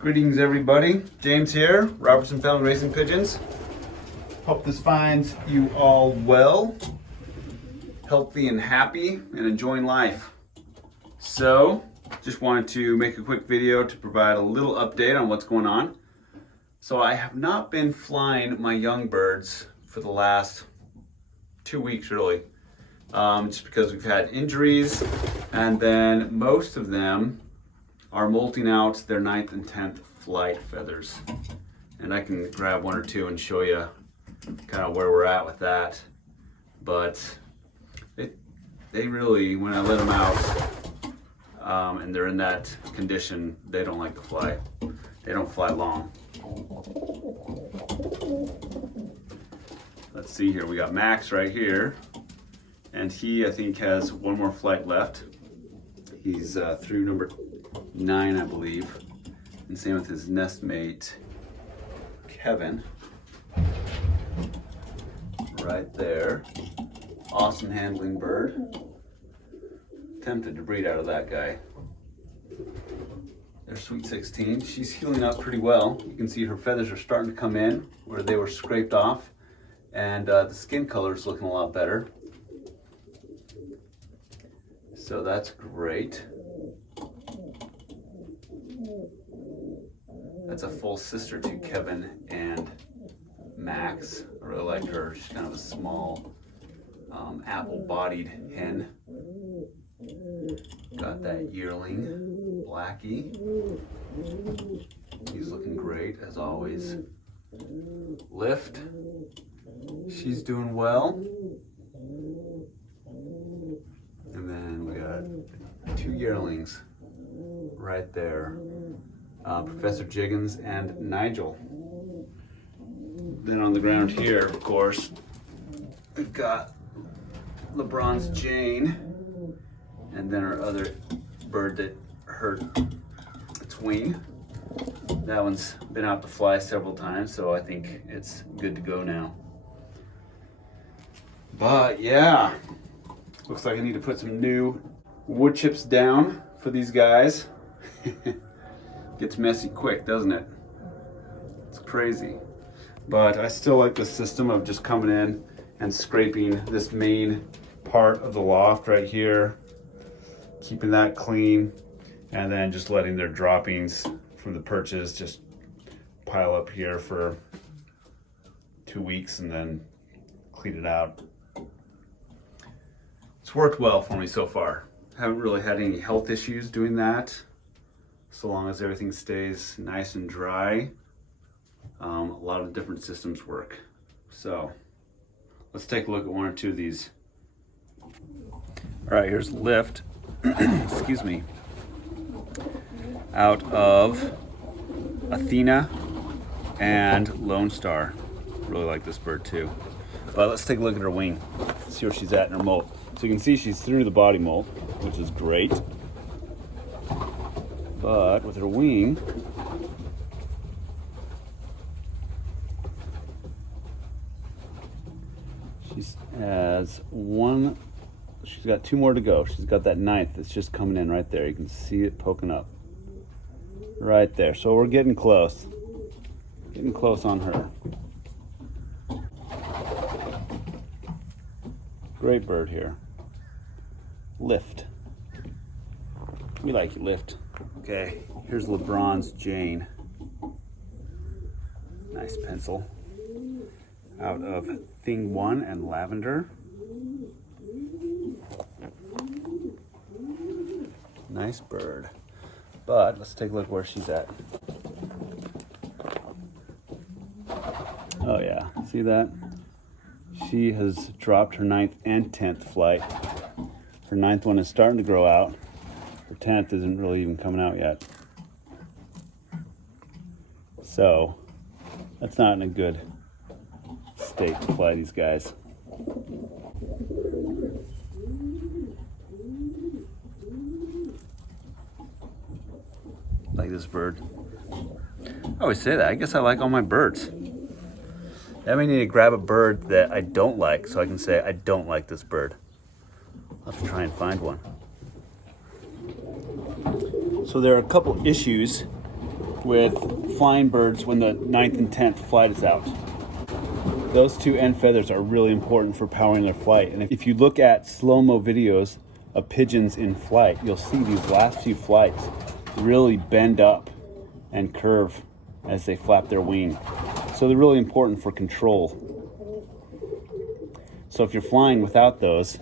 Greetings everybody, James here, Robertson Family Racing Pigeons. Hope this finds you all well, healthy and happy, and enjoying life. So, just wanted to make a quick video to provide a little update on what's going on. So I have not been flying my young birds for the last 2 weeks really, just because we've had injuries, and then most of them are molting out their 9th and 10th flight feathers. And I can grab one or two and show you kind of where we're at with that. But they really, when I let them out and they're in that condition, they don't like to fly. They don't fly long. Let's see here, we got Max right here. And he, I think, has one more flight left. He's through number 9, I believe, and same with his nestmate Kevin right there. Awesome handling bird. Tempted to breed out of that guy. There's Sweet 16. She's healing up pretty well. You can see her feathers are starting to come in where they were scraped off, and the skin color is looking a lot better, so that's great. That's a full sister to Kevin and Max. I really like her. She's kind of a small apple-bodied hen. Got that yearling, Blackie. He's looking great as always. Lift. She's doing well. And then we got 2 yearlings right there. Professor Pigeons and Nigel. Then on the ground here, of course, we've got LeBron's Jane, and then our other bird that hurt its wing. That one's been out to fly several times, so I think it's good to go now. But yeah, looks like I need to put some new wood chips down for these guys. Gets messy quick, doesn't it? It's crazy. But I still like the system of just coming in and scraping this main part of the loft right here, keeping that clean, and then just letting their droppings from the perches just pile up here for 2 weeks and then clean it out. It's worked well for me so far. Haven't really had any health issues doing that, so long as everything stays nice and dry. A lot of different systems work. So let's take a look at one or two of these. All right, here's Lift, excuse me, out of Athena and Lone Star. Really like this bird too. But let's take a look at her wing, see where she's at in her molt. So you can see she's through the body molt, which is great. But with her wing, she has one, she's got 2 more to go. She's got that 9th that's just coming in right there. You can see it poking up right there. So we're getting close on her. Great bird here. Lift. We like you, Lift. Okay, here's LeBron's Jane. Nice pencil. Out of Thing 1 and Lavender. Nice bird. But let's take a look where she's at. Oh yeah, see that? She has dropped her 9th and 10th flight. Her 9th one is starting to grow out. Her 10th isn't really even coming out yet. So that's not in a good state to fly these guys. Like this bird. I always say that. I guess I like all my birds. I may need to grab a bird that I don't like so I can say I don't like this bird. I'll have to try and find one. So there are a couple issues with flying birds when the 9th and 10th flight is out. Those two end feathers are really important for powering their flight. And if you look at slow-mo videos of pigeons in flight, you'll see these last few flights really bend up and curve as they flap their wing. So they're really important for control. So if you're flying without those,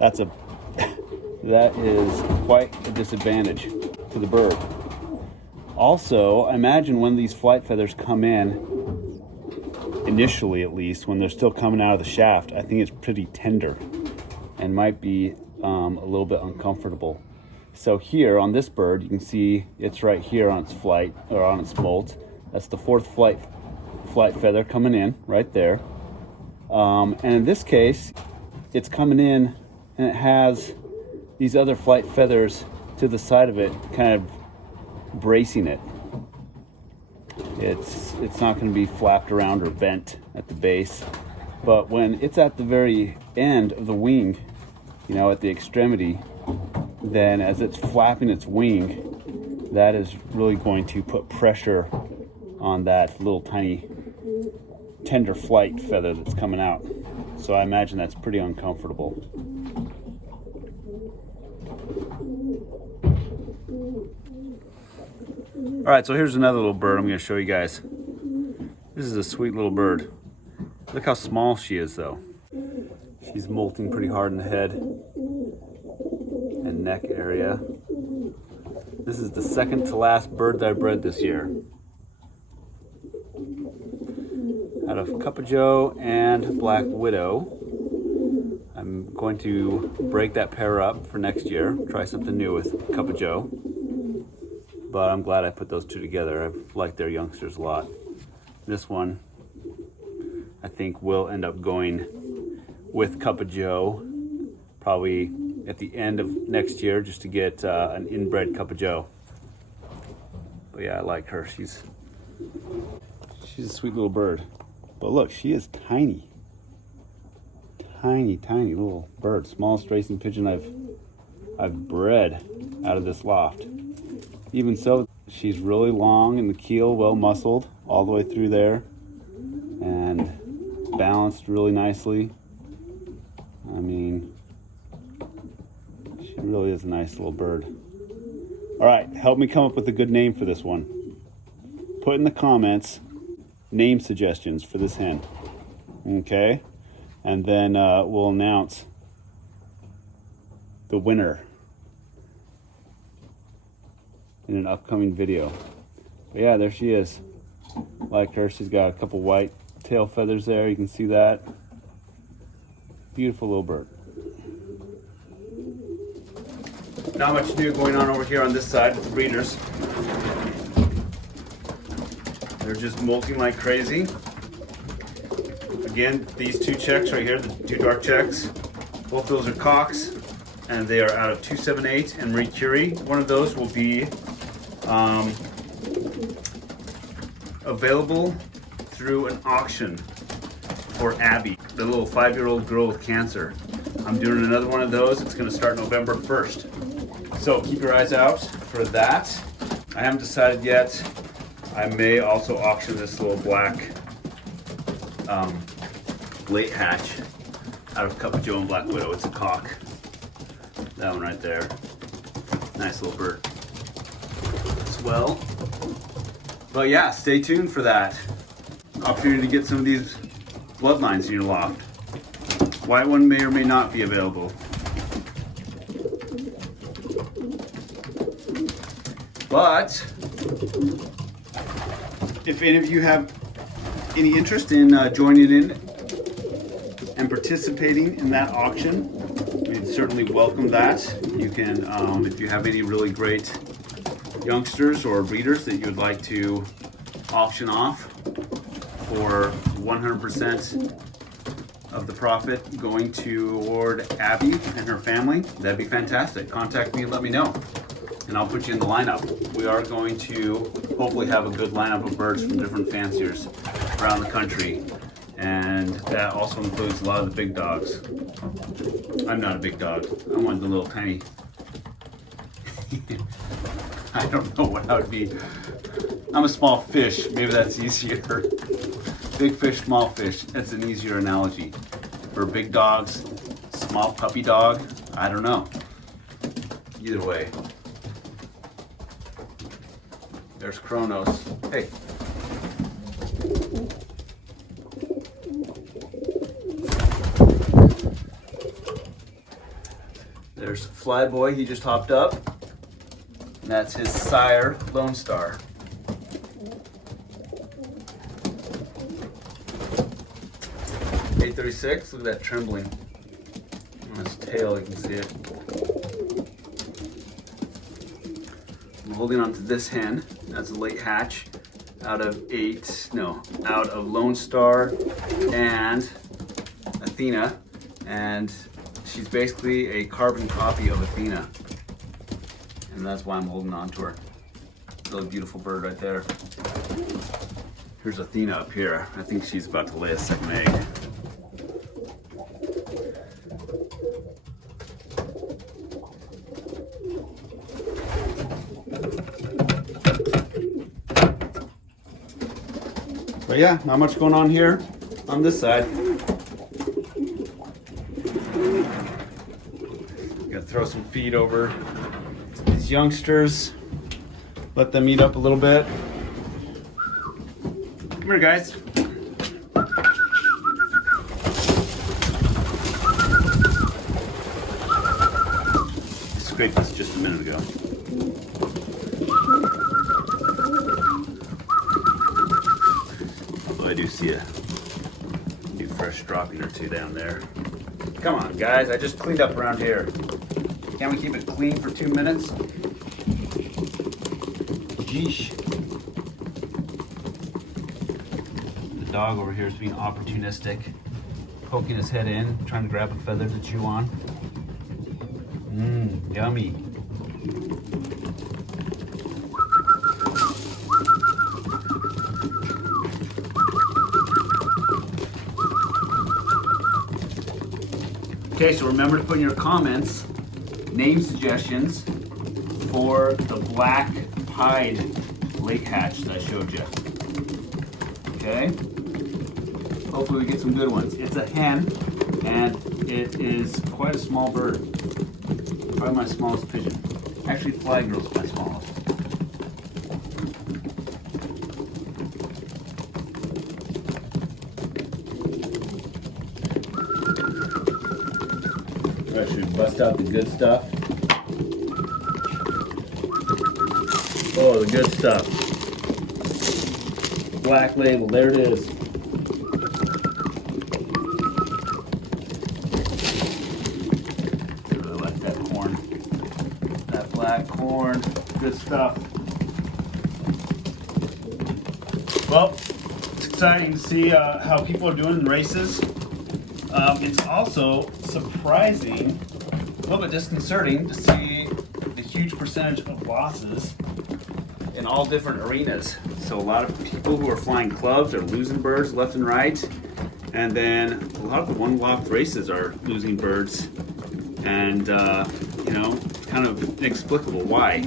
that is quite a disadvantage to the bird. Also, imagine when these flight feathers come in, initially at least, when they're still coming out of the shaft, I think it's pretty tender and might be a little bit uncomfortable. So here on this bird, you can see it's right here on its flight, or on its molt. That's the 4th flight feather coming in right there. And in this case, it's coming in and it has these other flight feathers to the side of it, kind of bracing it. It's not going to be flapped around or bent at the base. But when it's at the very end of the wing, you know, at the extremity, then as it's flapping its wing, that is really going to put pressure on that little tiny tender flight feather that's coming out. So I imagine that's pretty uncomfortable. All right, so here's another little bird I'm going to show you guys. This is a sweet little bird. Look how small she is though. She's molting pretty hard in the head and neck area. This is the second to last bird that I bred this year. Out of Cup of Joe and Black Widow. I'm going to break that pair up for next year. Try something new with Cup of Joe. But I'm glad I put those two together. I've liked their youngsters a lot. This one, I think, will end up going with Cup of Joe, probably at the end of next year, just to get an inbred Cup of Joe. But yeah, I like her. She's a sweet little bird. But look, she is tiny. Tiny, tiny little bird. Smallest racing pigeon I've bred out of this loft. Even so, she's really long in the keel, well muscled all the way through there, and balanced really nicely. I mean, she really is a nice little bird. All right, help me come up with a good name for this one. Put in the comments name suggestions for this hen, okay? And then we'll announce the winner in an upcoming video. But yeah, there she is. Like her, she's got a couple white tail feathers there. You can see that. Beautiful little bird. Not much new going on over here on this side with the breeders. They're just molting like crazy. Again, these two checks right here, the two dark checks, both those are cocks, and they are out of 278 and Marie Curie. One of those will be available through an auction for Abby, the little 5-year-old girl with cancer. I'm doing another one of those. It's going to start November 1st. So keep your eyes out for that. I haven't decided yet. I may also auction this little black late hatch out of Cup of Joe and Black Widow. It's a cock. That one right there. Nice little bird as well. But yeah, stay tuned for that. Opportunity to get some of these bloodlines in your loft. White one may or may not be available. But if any of you have any interest in joining in and participating in that auction, we'd certainly welcome that. You can, if you have any really great youngsters or breeders that you would like to auction off for 100% of the profit going toward Abby and her family, that'd be fantastic. Contact me and let me know, and I'll put you in the lineup. We are going to hopefully have a good lineup of birds from different fanciers around the country, and that also includes a lot of the big dogs. I'm not a big dog. I'm one of the little tiny. I don't know what I would be I'm a small fish. Maybe that's easier. Big fish, small fish. That's an easier analogy. For big dogs, small puppy dog, I don't know. Either way. There's Kronos. Hey. There's Flyboy, he just hopped up. And that's his sire, Lone Star. $836, look at that trembling on his tail, you can see it. I'm holding on to this hen, that's a late hatch out of Lone Star and Athena, and she's basically a carbon copy of Athena, and that's why I'm holding on to her. Really beautiful bird right there. Here's Athena up here. I think she's about to lay a second egg. But yeah, not much going on here on this side. Gotta throw some feed over these youngsters. Let them eat up a little bit. Come here, guys. I scraped this just a minute ago. Although I do see a new fresh dropping or two down there. Come on, guys. I just cleaned up around here. Can't we keep it clean for 2 minutes? Yeesh. The dog over here is being opportunistic, poking his head in, trying to grab a feather to chew on. Mmm, yummy. Okay, so remember to put in your comments name suggestions for the black pied late hatch that I showed you. Okay? Hopefully we get some good ones. It's a hen, and it is quite a small bird. Probably my smallest pigeon. Actually, Fly Girl's my smallest. I should bust out the good stuff. Oh, the good stuff. Black label, there it is. I really like that corn. That black corn, good stuff. Well, it's exciting to see how people are doing in races. It's also surprising, a little bit disconcerting to see the huge percentage of losses in all different arenas. So a lot of people who are flying clubs are losing birds left and right, and then a lot of the one loft races are losing birds, and you know, kind of inexplicable why.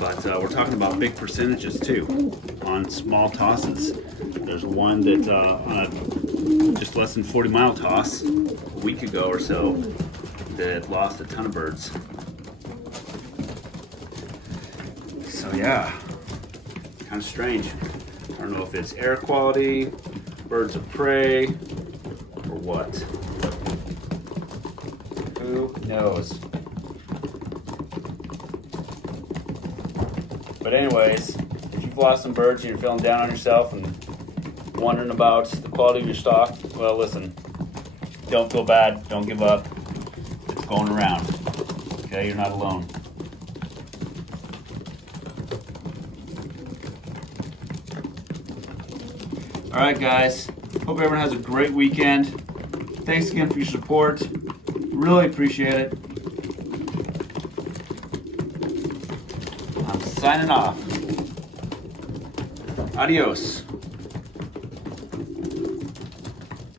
But we're talking about big percentages too on small tosses. There's one that on a just less than 40-mile toss a week ago or so that lost a ton of birds. So yeah, kind of strange. I don't know if it's air quality, birds of prey, or what. Who knows? But anyways, if you've lost some birds and you're feeling down on yourself and wondering about the quality of your stock, well, listen, don't feel bad, don't give up. It's going around. Okay, you're not alone. All right, guys. Hope everyone has a great weekend. Thanks again for your support. Really appreciate it. I'm signing off. Adios.